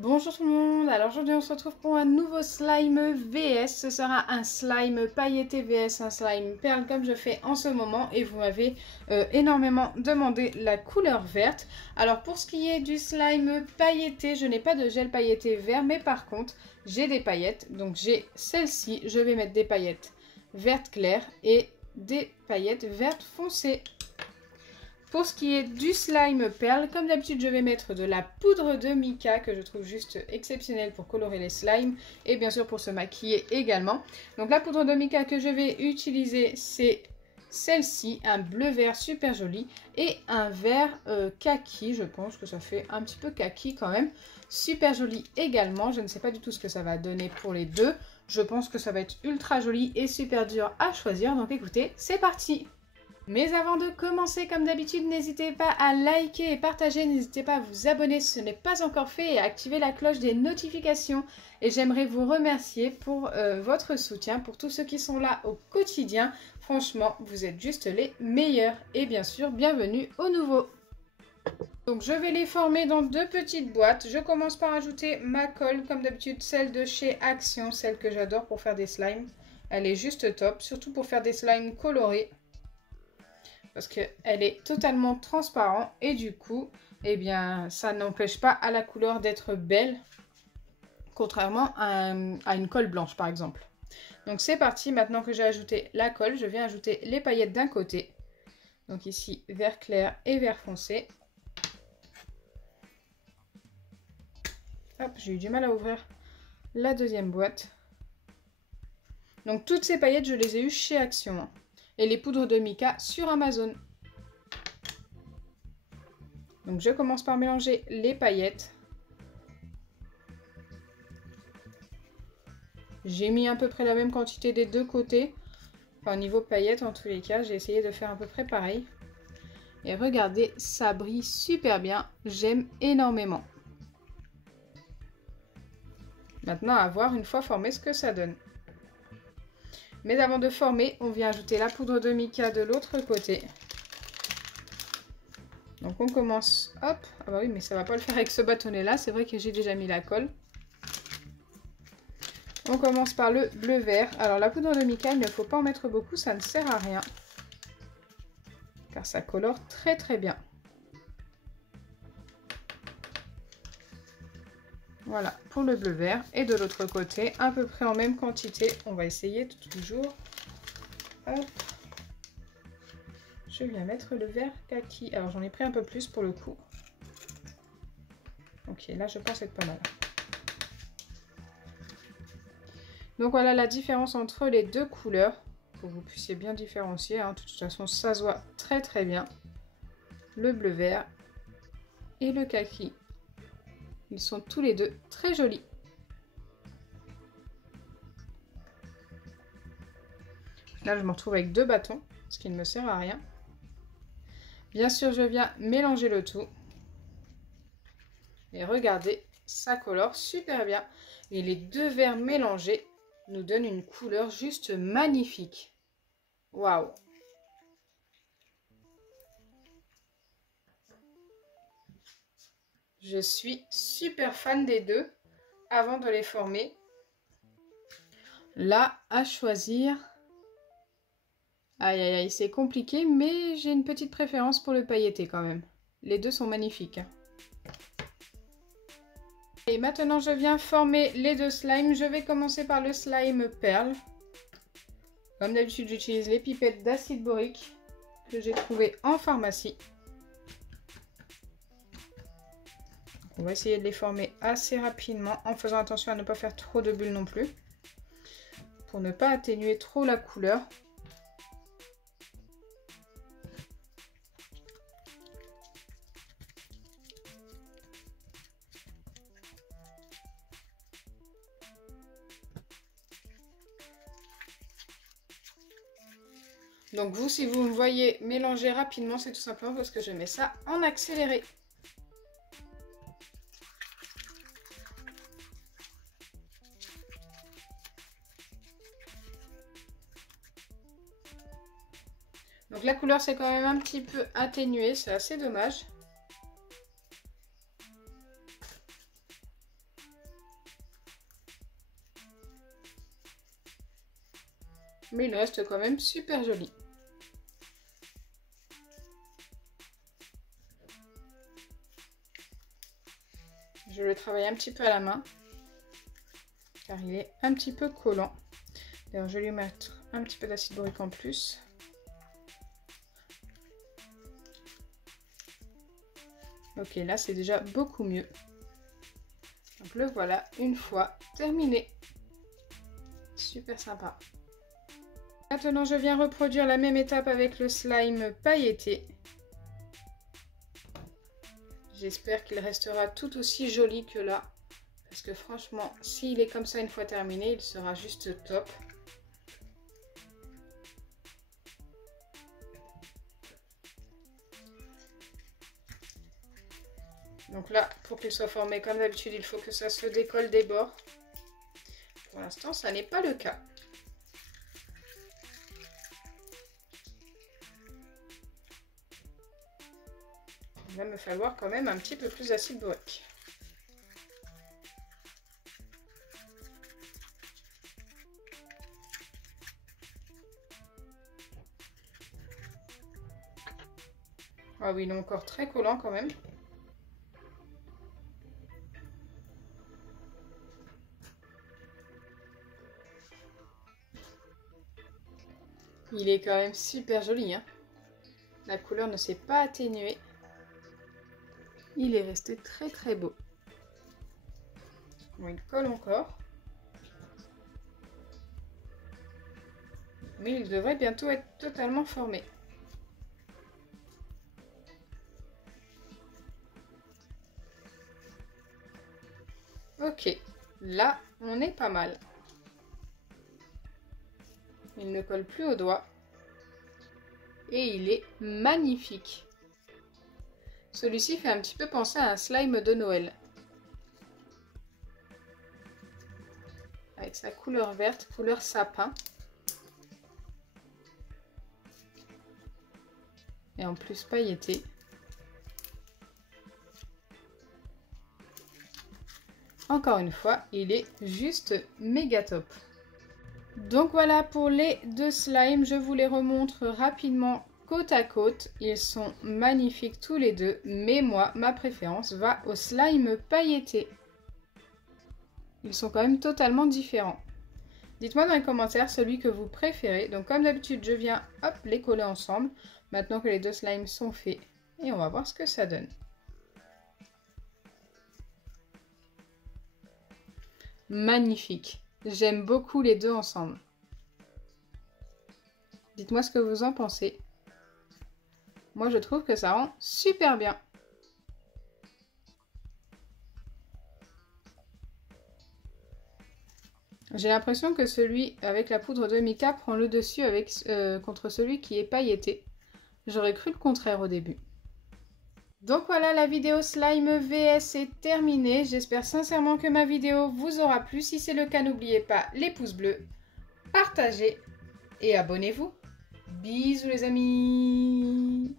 Bonjour tout le monde, alors aujourd'hui on se retrouve pour un nouveau slime VS, ce sera un slime pailleté VS, un slime perle comme je fais en ce moment et vous m'avez énormément demandé la couleur verte. Alors pour ce qui est du slime pailleté, je n'ai pas de gel pailleté vert mais par contre j'ai des paillettes, donc j'ai celle-ci, je vais mettre des paillettes vertes claires et des paillettes vertes foncées. Pour ce qui est du slime perle, comme d'habitude, je vais mettre de la poudre de mica que je trouve juste exceptionnelle pour colorer les slimes et bien sûr pour se maquiller également. Donc la poudre de mica que je vais utiliser, c'est celle-ci, un bleu vert super joli et un vert kaki, je pense que ça fait un petit peu kaki quand même. Super joli également, je ne sais pas du tout ce que ça va donner pour les deux. Je pense que ça va être ultra joli et super dur à choisir, donc écoutez, c'est parti! Mais avant de commencer, comme d'habitude, n'hésitez pas à liker et partager, n'hésitez pas à vous abonner si ce n'est pas encore fait et à activer la cloche des notifications. Et j'aimerais vous remercier pour votre soutien, pour tous ceux qui sont là au quotidien. Franchement, vous êtes juste les meilleurs. Et bien sûr, bienvenue aux nouveaux. Donc je vais les former dans deux petites boîtes. Je commence par ajouter ma colle, comme d'habitude, celle de chez Action, celle que j'adore pour faire des slimes. Elle est juste top, surtout pour faire des slimes colorés. Parce qu'elle est totalement transparente et du coup, eh bien, ça n'empêche pas à la couleur d'être belle, contrairement à une colle blanche par exemple. Donc c'est parti, maintenant que j'ai ajouté la colle, je viens ajouter les paillettes d'un côté. Donc ici, vert clair et vert foncé. Hop, j'ai eu du mal à ouvrir la deuxième boîte. Donc toutes ces paillettes, je les ai eues chez Action. Et les poudres de mica sur Amazon. Donc je commence par mélanger les paillettes. J'ai mis à peu près la même quantité des deux côtés. Enfin, au niveau paillettes, en tous les cas, j'ai essayé de faire à peu près pareil. Et regardez, ça brille super bien. J'aime énormément. Maintenant, à voir une fois formé ce que ça donne. Mais avant de former, on vient ajouter la poudre de mica de l'autre côté. Donc on commence, hop, ah bah oui mais ça va pas le faire avec ce bâtonnet là, c'est vrai que j'ai déjà mis la colle. On commence par le bleu vert. Alors la poudre de mica, il ne faut pas en mettre beaucoup, ça ne sert à rien. Car ça colore très très bien. Voilà, pour le bleu vert. Et de l'autre côté, à peu près en même quantité, on va essayer toujours. Hop. Je viens mettre le vert kaki. Alors j'en ai pris un peu plus pour le coup. Ok, là je pense être pas mal. Donc voilà la différence entre les deux couleurs. Pour que vous puissiez bien différencier. Hein. De toute façon, ça se voit très très bien. Le bleu vert et le kaki. Ils sont tous les deux très jolis. Là, je me retrouve avec deux bâtons, ce qui ne me sert à rien. Bien sûr, je viens mélanger le tout. Et regardez, ça colore super bien. Et les deux verts mélangés nous donnent une couleur juste magnifique. Waouh! Je suis super fan des deux avant de les former. Là, à choisir... Aïe aïe aïe, c'est compliqué, mais j'ai une petite préférence pour le pailleté quand même. Les deux sont magnifiques. Et maintenant, je viens former les deux slimes. Je vais commencer par le slime perle. Comme d'habitude, j'utilise les pipettes d'acide borique que j'ai trouvées en pharmacie. On va essayer de les former assez rapidement en faisant attention à ne pas faire trop de bulles non plus. Pour ne pas atténuer trop la couleur. Donc vous, si vous me voyez mélanger rapidement, c'est tout simplement parce que je mets ça en accéléré. Donc la couleur c'est quand même un petit peu atténué, c'est assez dommage. Mais il reste quand même super joli. Je le travaille un petit peu à la main, car il est un petit peu collant. D'ailleurs, je vais lui mettre un petit peu d'acide borique en plus. Ok, là c'est déjà beaucoup mieux. Donc le voilà une fois terminé. Super sympa. Maintenant, je viens reproduire la même étape avec le slime pailleté. J'espère qu'il restera tout aussi joli que là. Parce que franchement, s'il est comme ça une fois terminé, il sera juste top. Donc là, pour qu'il soit formé comme d'habitude, il faut que ça se décolle des bords. Pour l'instant, ça n'est pas le cas. Il va me falloir quand même un petit peu plus d'acide borique. Ah oui, il est encore très collant quand même. Il est quand même super joli, hein. La couleur ne s'est pas atténuée. Il est resté très très beau. Bon, il colle encore. Mais il devrait bientôt être totalement formé. Ok, là on est pas mal. Il ne colle plus au doigt. Et il est magnifique. Celui-ci fait un petit peu penser à un slime de Noël. Avec sa couleur verte, couleur sapin. Et en plus pailleté. Encore une fois, il est juste méga top. Donc voilà pour les deux slimes, je vous les remontre rapidement côte à côte. Ils sont magnifiques tous les deux, mais moi, ma préférence va au slime pailleté. Ils sont quand même totalement différents. Dites-moi dans les commentaires celui que vous préférez. Donc comme d'habitude, je viens hop les coller ensemble. Maintenant que les deux slimes sont faits. Et on va voir ce que ça donne. Magnifique. J'aime beaucoup les deux ensemble. Dites-moi ce que vous en pensez. Moi, je trouve que ça rend super bien. J'ai l'impression que celui avec la poudre de mica prend le dessus contre celui qui est pailleté. J'aurais cru le contraire au début. Donc voilà, la vidéo slime VS est terminée. J'espère sincèrement que ma vidéo vous aura plu. Si c'est le cas, n'oubliez pas les pouces bleus, partagez et abonnez-vous. Bisous les amis!